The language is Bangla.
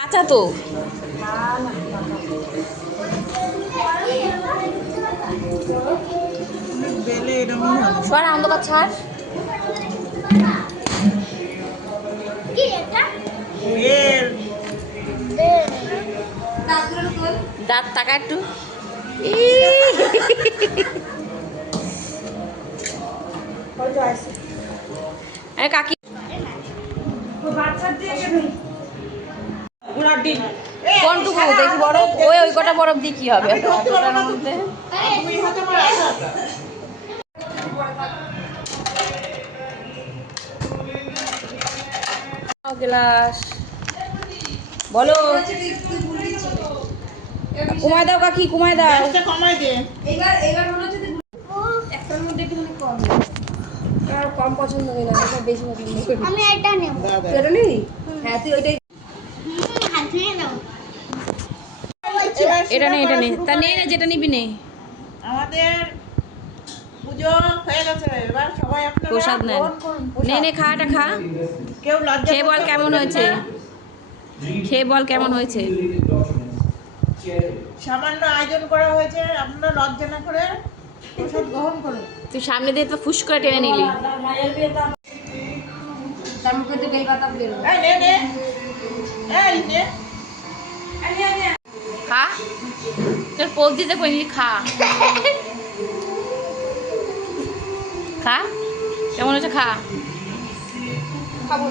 আচ্ছা তো সবার অন্ধকার ছাড় দাঁত টাকা একটু কাকি কোনটুকু দেখি বরফ ওই কটা বরফ দিয়ে কি হবে মধ্যে গ্লাস বলো কমায় দাও কাকি কমায় দাও কম পছন্দ হয় না বেশি পছন্দ আমি এটা নেব এটা নিবি হ্যাঁ তুই ওইটাই এটা নেই তা নেই না যেটা নিবি নেই আমাদের পুজো হয়ে গেছে এবার সবাই আপনারা প্রসাদ নেন নে খাটা খা কেউ লজ্জা খেয়ে বল কেমন হয়েছে খেয়ে বল কেমন হয়েছে সামান্য আয়োজন করা হয়েছে আপনারা লজ্জা না করে প্রসাদ গ্রহণ করুন তুই সামনে দিয়ে তো ফুস করে টেনে নিলি তার মুখে তো বেলপাতা বের এই নে নে এই নে খা তোর পোজ দিতে কইনি খা খা কেমন হচ্ছে খা খাবো